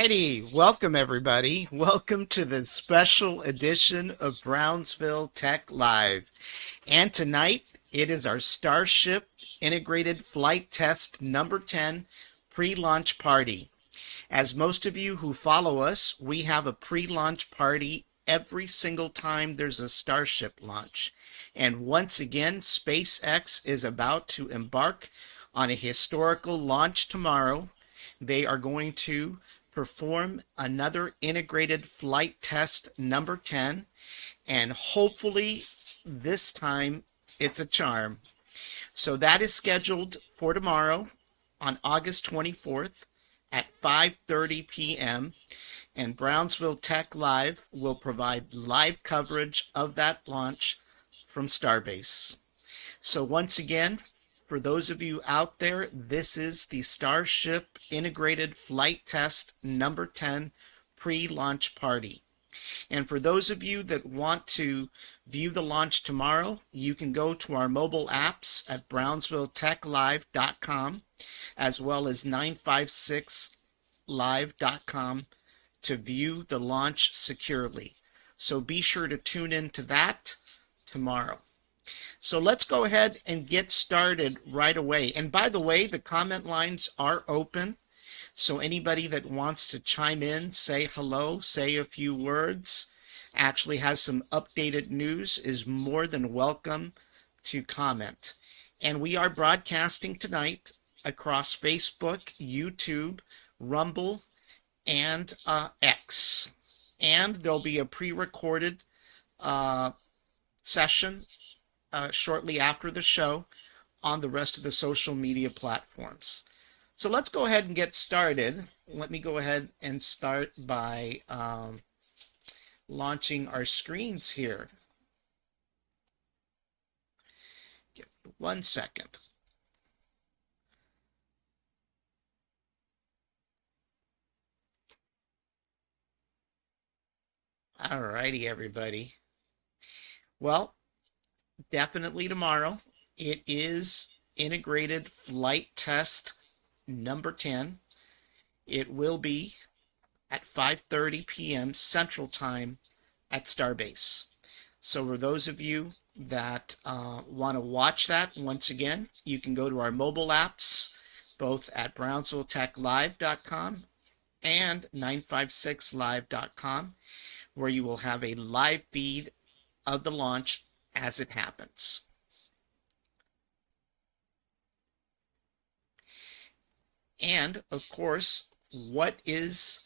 righty, welcome everybody. Welcome to the special edition of Brownsville Tech Live. And tonight it is our Starship Integrated Flight Test number 10 pre-launch party. As most of you who follow us, we have a pre-launch party every single time there's a Starship launch. And once again, SpaceX is about to embark on a historical launch tomorrow. They are going to perform another integrated flight test number 10, and hopefully this time it's a charm. So that is scheduled for tomorrow on August 24th at 5:30 p.m. and Brownsville Tech Live will provide live coverage of that launch from Starbase. So once again, for those of you out there, this is the Starship Integrated Flight Test number 10 pre-launch party. And for those of you that want to view the launch tomorrow, you can go to our mobile apps at brownsvilletechlive.com as well as 956live.com to view the launch securely. So be sure to tune in to that tomorrow. So let's go ahead and get started right away. And by the way, the comment lines are open. So anybody that wants to chime in, say hello, say a few words, actually has some updated news, is more than welcome to comment. And we are broadcasting tonight across Facebook, YouTube, Rumble, and X. And there'll be a pre-recorded session shortly after the show on the rest of the social media platforms. So let's go ahead and get started. Let me go ahead and start by launching our screens here. Give 1 second. All righty, everybody. Well, definitely tomorrow. It is integrated flight test number 10. It will be at 5:30 p.m. Central Time at Starbase. So for those of you that want to watch that, once again, you can go to our mobile apps, both at brownsvilletechlive.com and 956live.com, where you will have a live feed of the launch as it happens. And of course, what is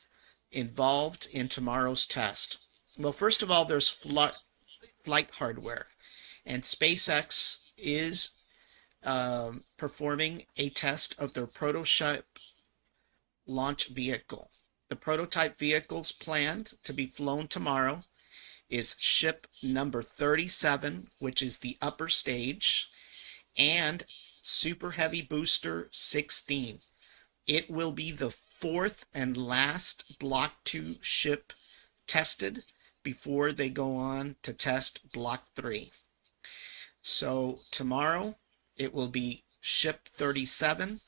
involved in tomorrow's test? Well, first of all, there's flight hardware, and SpaceX is performing a test of their prototype launch vehicle. The prototype vehicles planned to be flown tomorrow is ship number 37, which is the upper stage, and Super Heavy Booster 16. It will be the fourth and last Block 2 ship tested before they go on to test Block 3. So tomorrow it will be ship 37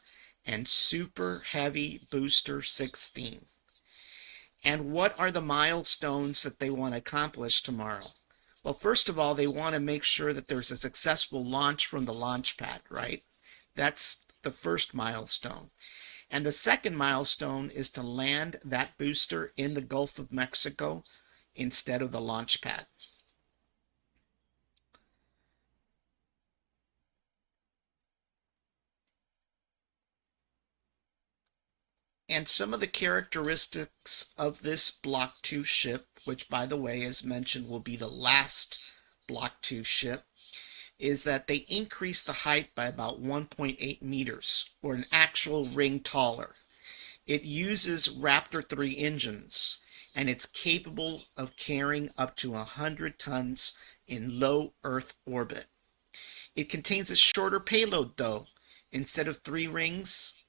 and Super Heavy Booster 16. And what are the milestones that they want to accomplish tomorrow? Well, first of all, they want to make sure that there's a successful launch from the launch pad, right? That's the first milestone. And the second milestone is to land that booster in the Gulf of Mexico instead of the launch pad. And some of the characteristics of this Block 2 ship, which by the way, as mentioned, will be the last Block 2 ship, is that they increase the height by about 1.8 meters, or an actual ring taller. It uses Raptor 3 engines, and it's capable of carrying up to 100 tons in low Earth orbit. It contains a shorter payload, though. Instead of 3 rings,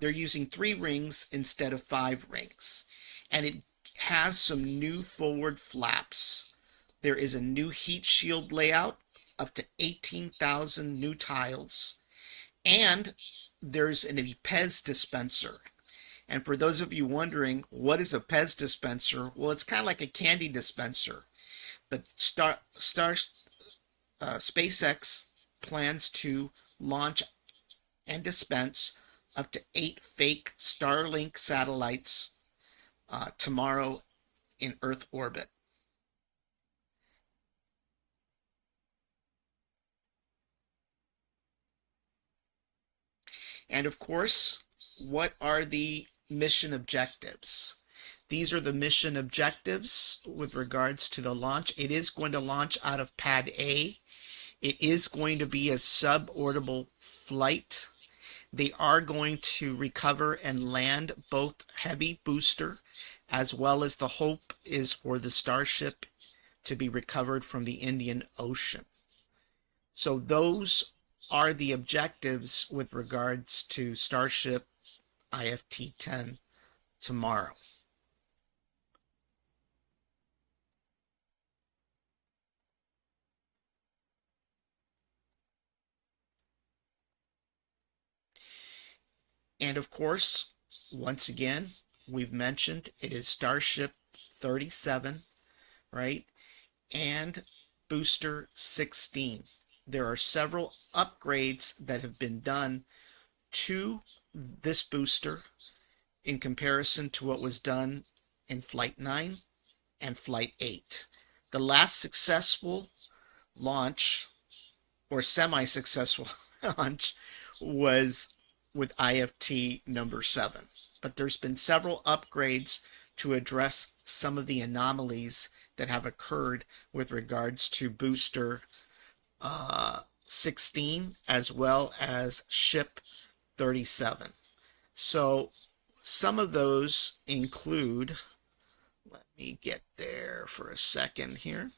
they're using 3 rings instead of 5 rings. And it has some new forward flaps. There is a new heat shield layout, up to 18,000 new tiles, and there's an EPES dispenser. And for those of you wondering, what is a Pez dispenser? Well, it's kind of like a candy dispenser. But SpaceX plans to launch and dispense up to 8 fake Starlink satellites tomorrow in Earth orbit. And of course, what are the mission objectives? These are the mission objectives with regards to the launch. It is going to launch out of Pad A. It is going to be a suborbital flight. They are going to recover and land both heavy booster, as well as the hope is for the Starship to be recovered from the Indian Ocean. So those are the objectives with regards to Starship IFT-10 tomorrow. And of course, once again, we've mentioned it is Starship 37, right? And Booster 16. There are several upgrades that have been done to this booster in comparison to what was done in Flight 9 and Flight 8. The last successful launch, or semi-successful launch, was with IFT number 7. But there's been several upgrades to address some of the anomalies that have occurred with regards to booster 16 as well as ship 37. So some of those include, let me get there for a second here.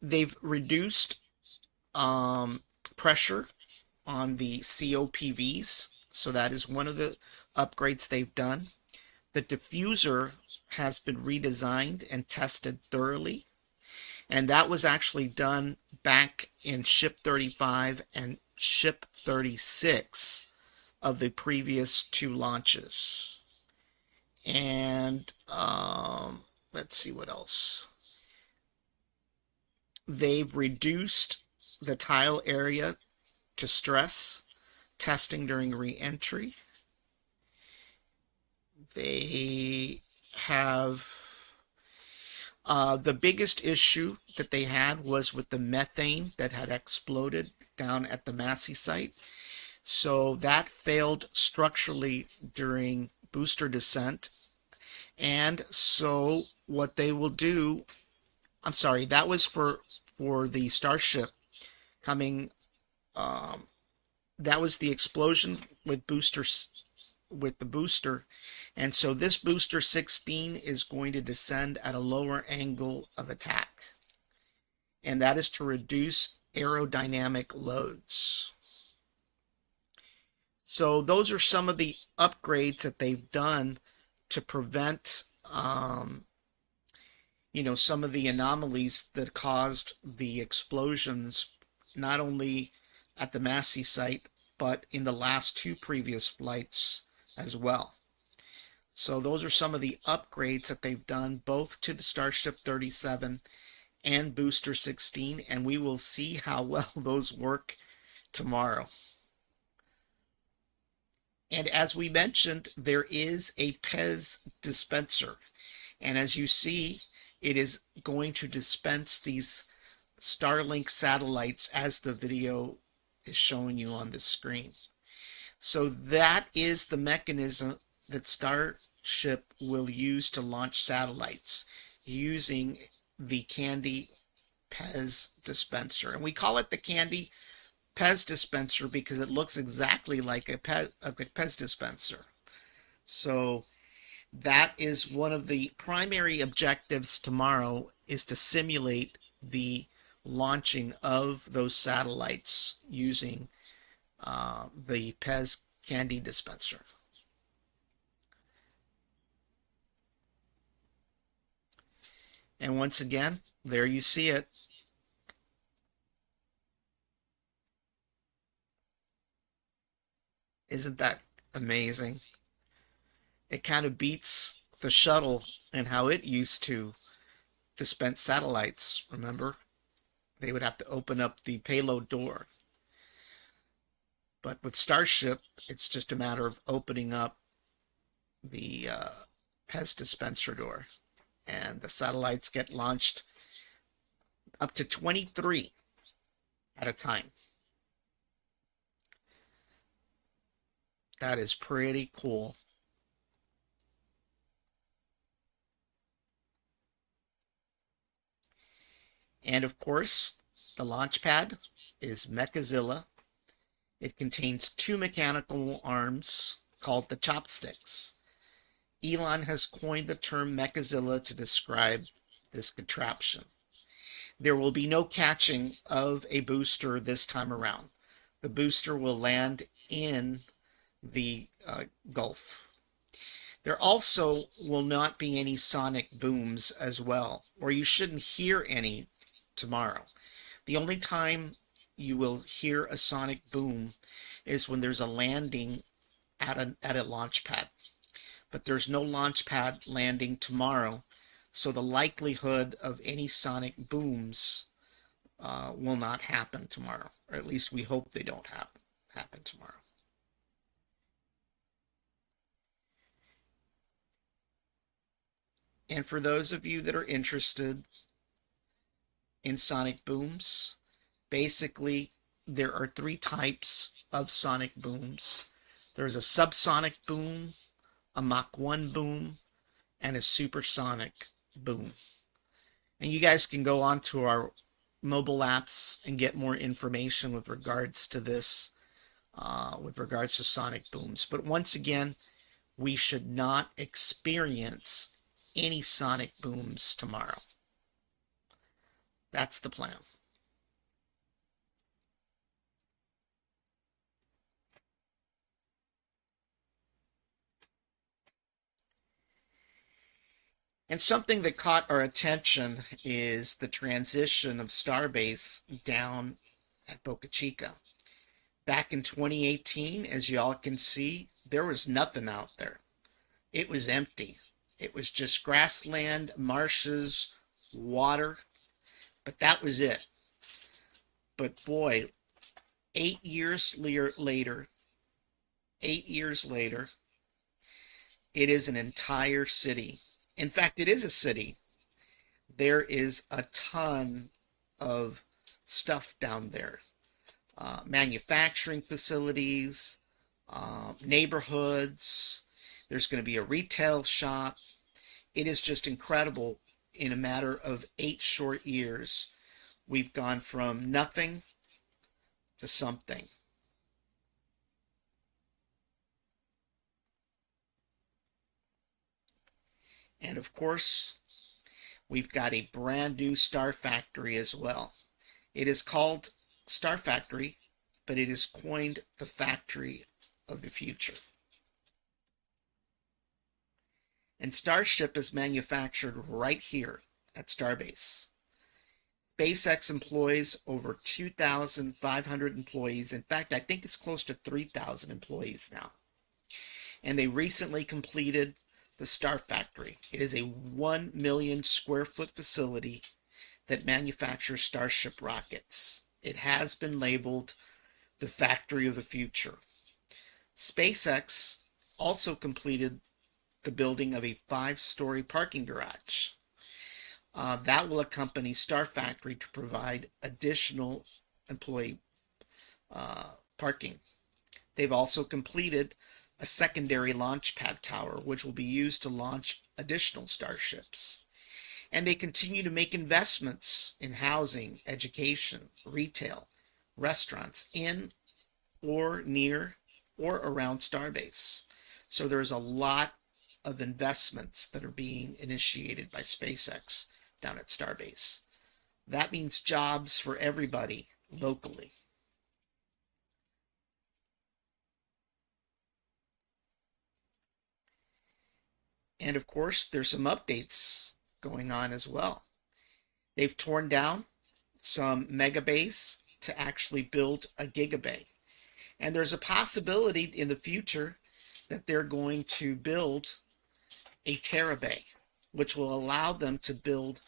They've reduced pressure on the COPVs, so that is one of the upgrades they've done. The diffuser has been redesigned and tested thoroughly, and that was actually done back in ship 35 and ship 36 of the previous 2 launches. And let's see what else. They've reduced the tile area to stress testing during re-entry. They have the biggest issue that they had was with the methane that had exploded down at the Massey site. So that failed structurally during booster descent. And so what they will do, I'm sorry, that was for the Starship coming, that was the explosion with the booster. And so this booster 16 is going to descend at a lower angle of attack. And that is to reduce aerodynamic loads. So those are some of the upgrades that they've done to prevent, some of the anomalies that caused the explosions, not only at the Massey site, but in the last 2 previous flights as well. So those are some of the upgrades that they've done both to the Starship 37 and Booster 16, and we will see how well those work tomorrow. And as we mentioned, there is a Pez dispenser. And as you see, it is going to dispense these Starlink satellites as the video is showing you on the screen. So that is the mechanism that Starship will use to launch satellites using the Candy Pez dispenser. And we call it the Candy Pez dispenser because it looks exactly like a Pez dispenser. So that is one of the primary objectives tomorrow, is to simulate the launching of those satellites using the Pez candy dispenser. And once again, there you see it. Isn't that amazing? It kind of beats the shuttle and how it used to dispense satellites. Remember? They would have to open up the payload door. But with Starship, it's just a matter of opening up the Pez dispenser door, and the satellites get launched up to 23 at a time. That is pretty cool. And of course, the launch pad is Mechazilla. It contains two mechanical arms called the chopsticks. Elon has coined the term Mechazilla to describe this contraption. There will be no catching of a booster this time around. The booster will land in the Gulf. There also will not be any sonic booms as well, or you shouldn't hear any tomorrow. The only time you will hear a sonic boom is when there's a landing at a launch pad. But there's no launch pad landing tomorrow, so the likelihood of any sonic booms will not happen tomorrow, or at least we hope they don't happen tomorrow. And for those of you that are interested in sonic booms, basically there are three types of sonic booms. There's a subsonic boom, a Mach 1 boom, and a supersonic boom. And you guys can go onto our mobile apps and get more information with regards to this, with regards to sonic booms. But once again, we should not experience any sonic booms tomorrow. That's the plan. And something that caught our attention is the transition of Starbase down at Boca Chica. Back in 2018, as y'all can see, there was nothing out there. It was empty. It was just grassland, marshes, water, but that was it. But boy, 8 years later, 8 years later, it is an entire city. In fact, it is a city. There is a ton of stuff down there. Manufacturing facilities, neighborhoods. There's going to be a retail shop. It is just incredible. In a matter of 8 short years, we've gone from nothing to something. And of course, we've got a brand new Star Factory as well. It is called Star Factory, but it is coined the factory of the future. And Starship is manufactured right here at Starbase. SpaceX employs over 2,500 employees. In fact, I think it's close to 3,000 employees now. And they recently completed the Star Factory. It is a 1 million square foot facility that manufactures Starship rockets. It has been labeled the factory of the future. SpaceX also completed the building of a 5-story parking garage. That will accompany Star Factory to provide additional employee parking. They've also completed a secondary launch pad tower, which will be used to launch additional starships. And they continue to make investments in housing, education, retail, restaurants in or near or around Starbase. So there's a lot of investments that are being initiated by SpaceX down at Starbase. That means jobs for everybody locally. And of course, there's some updates going on as well. They've torn down some megabase to actually build a gigabay. And there's a possibility in the future that they're going to build a terabay, which will allow them to build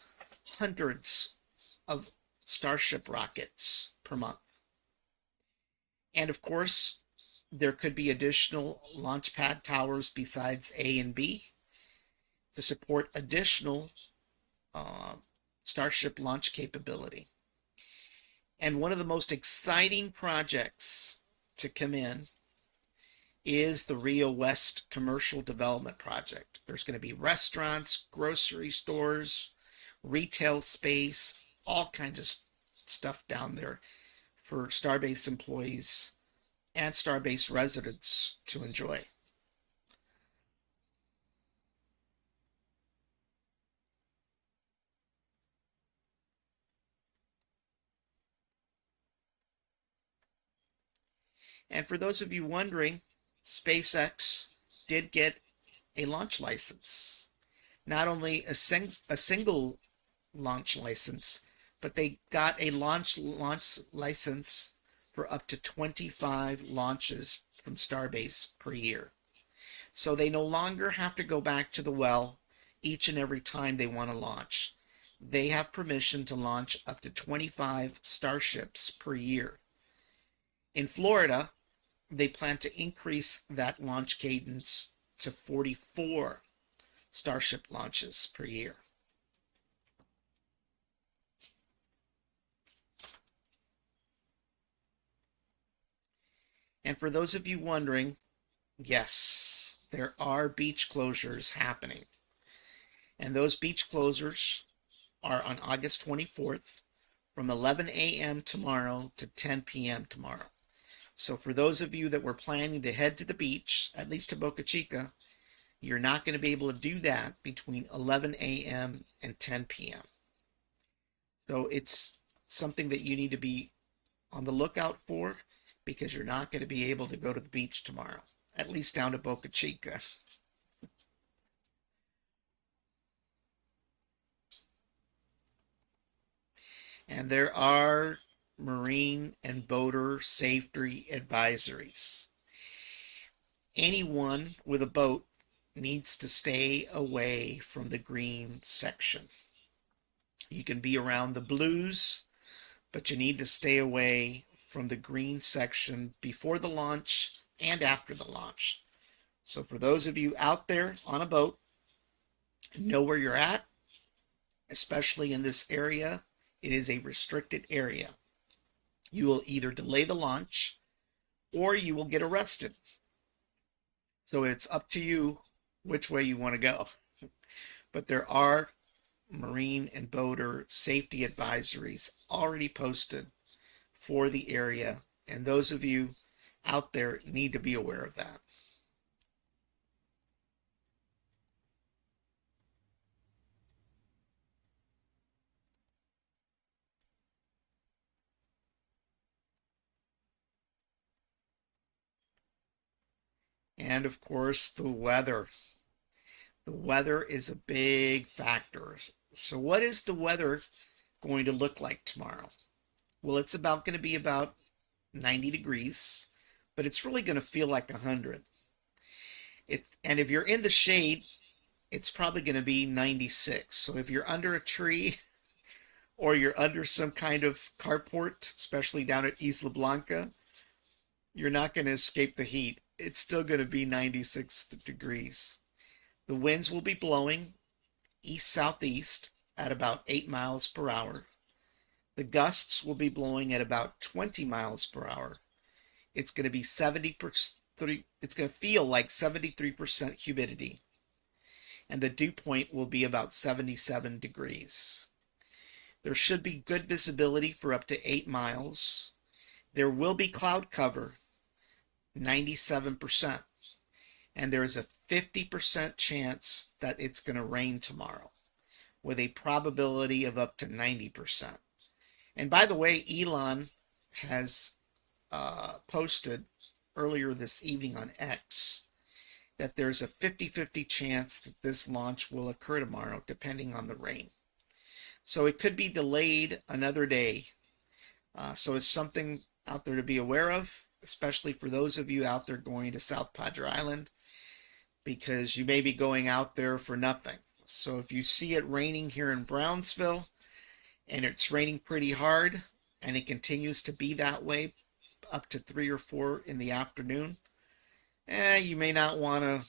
hundreds of Starship rockets per month. And of course, there could be additional launch pad towers besides A and B to support additional uh, Starship launch capability. And one of the most exciting projects to come in is the Rio West Commercial Development Project. There's going to be restaurants, grocery stores, retail space, all kinds of stuff down there for Starbase employees and Starbase residents to enjoy. And for those of you wondering, SpaceX did get a launch license. Not only a single launch license, but they got a launch license for up to 25 launches from Starbase per year. So they no longer have to go back to the well each and every time they want to launch. They have permission to launch up to 25 Starships per year. In Florida, they plan to increase that launch cadence to 44 Starship launches per year. And for those of you wondering, yes, there are beach closures happening. And those beach closures are on August 24th from 11 a.m. tomorrow to 10 p.m. tomorrow. So for those of you that were planning to head to the beach, at least to Boca Chica, you're not going to be able to do that between 11 a.m. and 10 p.m. So it's something that you need to be on the lookout for, because you're not going to be able to go to the beach tomorrow, at least down to Boca Chica. And there are marine and boater safety advisories. Anyone with a boat needs to stay away from the green section. You can be around the blues, but you need to stay away from the green section before the launch and after the launch. So for those of you out there on a boat, know where you're at, especially in this area. It is a restricted area. You will either delay the launch or you will get arrested. So it's up to you which way you want to go. But there are marine and boater safety advisories already posted for the area, and those of you out there need to be aware of that. And of course, the weather. The weather is a big factor. So what is the weather going to look like tomorrow? Well, it's going to be about 90 degrees, but it's really going to feel like 100. And if you're in the shade, it's probably going to be 96. So if you're under a tree or you're under some kind of carport, especially down at Isla Blanca, you're not going to escape the heat. It's still going to be 96 degrees. The winds will be blowing east-southeast at about 8 miles per hour. The gusts will be blowing at about 20 miles per hour. It's going to be 70%, it's going to feel like 73% humidity. And the dew point will be about 77 degrees. There should be good visibility for up to 8 miles. There will be cloud cover, 97%. And there is a 50% chance that it's going to rain tomorrow, with a probability of up to 90%. And by the way, Elon has posted earlier this evening on X that there's a 50-50 chance that this launch will occur tomorrow, depending on the rain. So it could be delayed another day. So it's something out there to be aware of, especially for those of you out there going to South Padre Island, because you may be going out there for nothing. So if you see it raining here in Brownsville and it's raining pretty hard and it continues to be that way up to 3 or 4 in the afternoon, you may not want to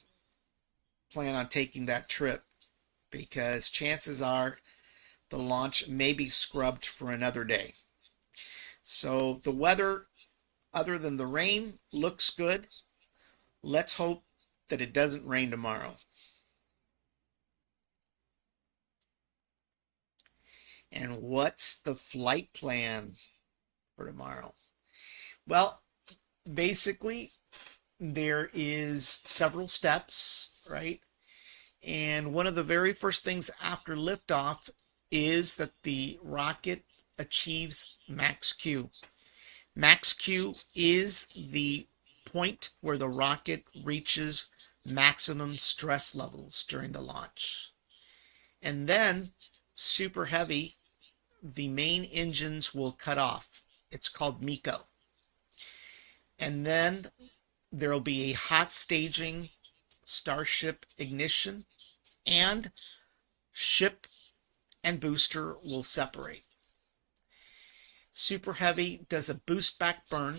plan on taking that trip because chances are the launch may be scrubbed for another day. So the weather, other than the rain, looks good. Let's hope that it doesn't rain tomorrow. And what's the flight plan for tomorrow? Well, basically, there is several steps, right? And one of the very first things after liftoff is that the rocket achieves max Q. Max Q is the point where the rocket reaches maximum stress levels during the launch. And then Super Heavy, the main engines will cut off. It's called MECO. And then there'll be a hot staging Starship ignition, and ship and booster will separate. Super Heavy does a boost back burn,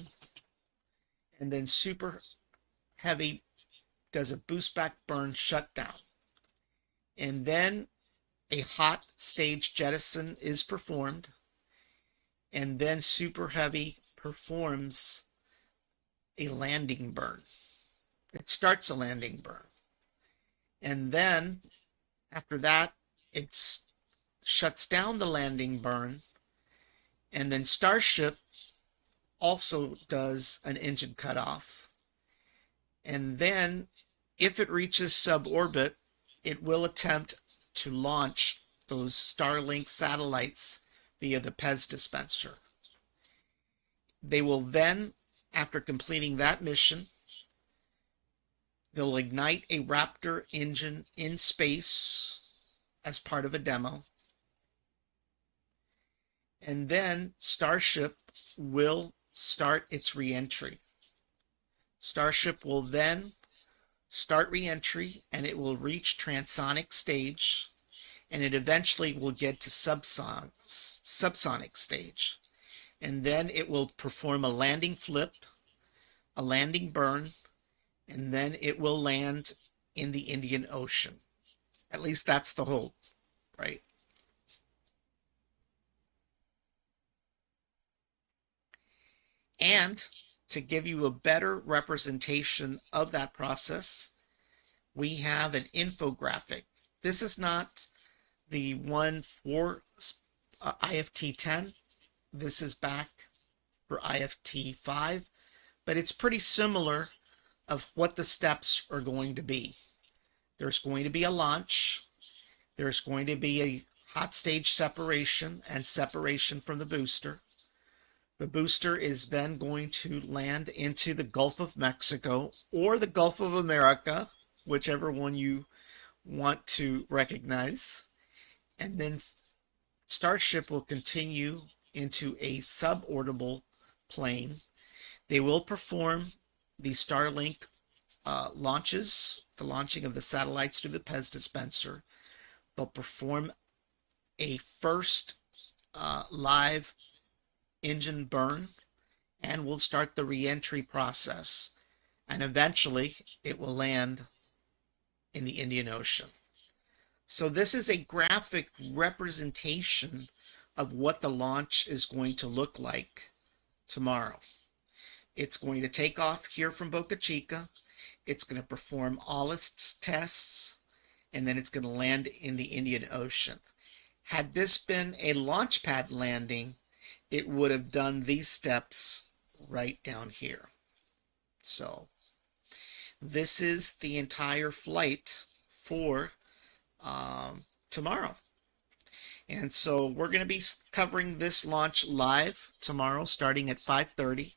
and then Super Heavy does a boost back burn shutdown. And then a hot stage jettison is performed, and then Super Heavy performs a landing burn. It starts a landing burn. And then after that, it shuts down the landing burn. And then Starship also does an engine cutoff. And then if it reaches suborbit, it will attempt to launch those Starlink satellites via the PEZ dispenser. They will then, after completing that mission, they'll ignite a Raptor engine in space as part of a demo. And then Starship will start its reentry. Starship will then start reentry, and it will reach transonic stage, and it eventually will get to subsonic stage. And then it will perform a landing flip, a landing burn, and then it will land in the Indian Ocean. At least that's the hope, right? And to give you a better representation of that process, we have an infographic. This is not the one for IFT-10. This is back for IFT-5, but it's pretty similar of what the steps are going to be. There's going to be a launch. There's going to be a hot stage separation and separation from the booster. The booster is then going to land into the Gulf of Mexico or the Gulf of America, whichever one you want to recognize. And then Starship will continue into a suborbital plane. They will perform the Starlink launches, the launching of the satellites to the PEZ dispenser. They'll perform a first live engine burn, and we'll start the reentry process. And eventually it will land in the Indian Ocean. So this is a graphic representation of what the launch is going to look like tomorrow. It's going to take off here from Boca Chica. It's going to perform all its tests, and then it's going to land in the Indian Ocean. Had this been a launch pad landing, it would have done these steps right down here. So this is the entire flight for tomorrow. And so we're going to be covering this launch live tomorrow starting at 5:30.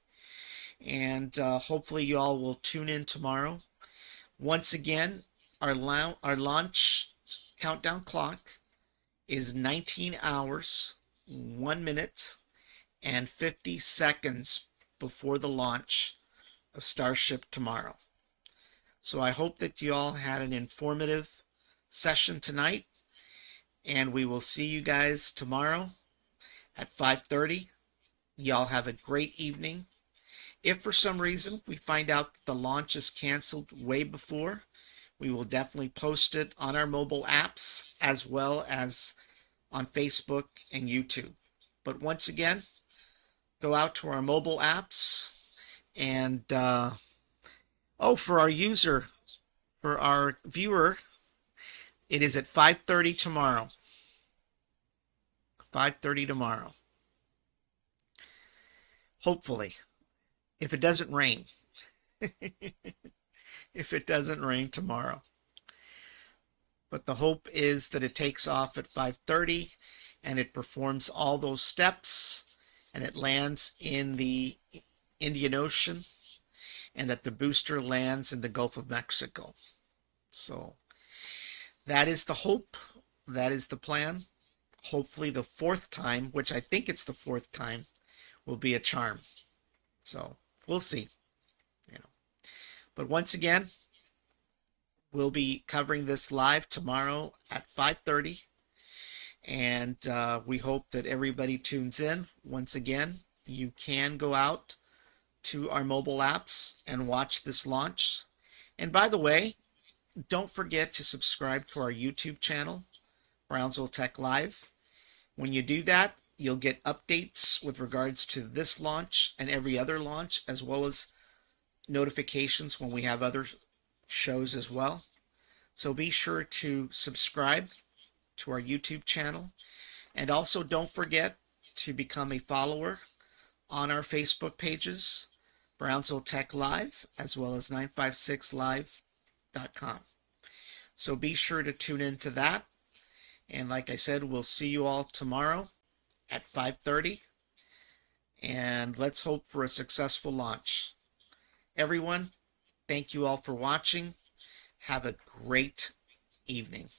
And hopefully you all will tune in tomorrow. Once again, our launch countdown clock is 19 hours, 1 minute, and 50 seconds before the launch of Starship tomorrow. So I hope that you all had an informative session tonight, and we will see you guys tomorrow at 5:30. Y'all have a great evening. If for some reason we find out that the launch is canceled way before, we will definitely post it on our mobile apps as well as on Facebook and YouTube. But once again, go out to our mobile apps and for our user, for our viewer, it is at 5:30 tomorrow. 5:30 tomorrow. Hopefully, if it doesn't rain. If it doesn't rain tomorrow. But the hope is that it takes off at 5:30 and it performs all those steps and it lands in the Indian Ocean and that the booster lands in the Gulf of Mexico. So that is the hope. That is the plan. Hopefully the fourth time, which I think it's the fourth time, will be a charm. So we'll see. But once again, we'll be covering this live tomorrow at 5:30. And we hope that everybody tunes in. Once again, you can go out to our mobile apps and watch this launch. And by the way, don't forget to subscribe to our YouTube channel, Brownsville Tech Live. When you do that, you'll get updates with regards to this launch and every other launch, as well as notifications when we have other shows as well. So be sure to subscribe to our YouTube channel. And also don't forget to become a follower on our Facebook pages, Brownsville Tech Live, as well as 956live.com. So be sure to tune into that. And like I said, we'll see you all tomorrow at 5:30. And let's hope for a successful launch. Everyone, thank you all for watching. Have a great evening.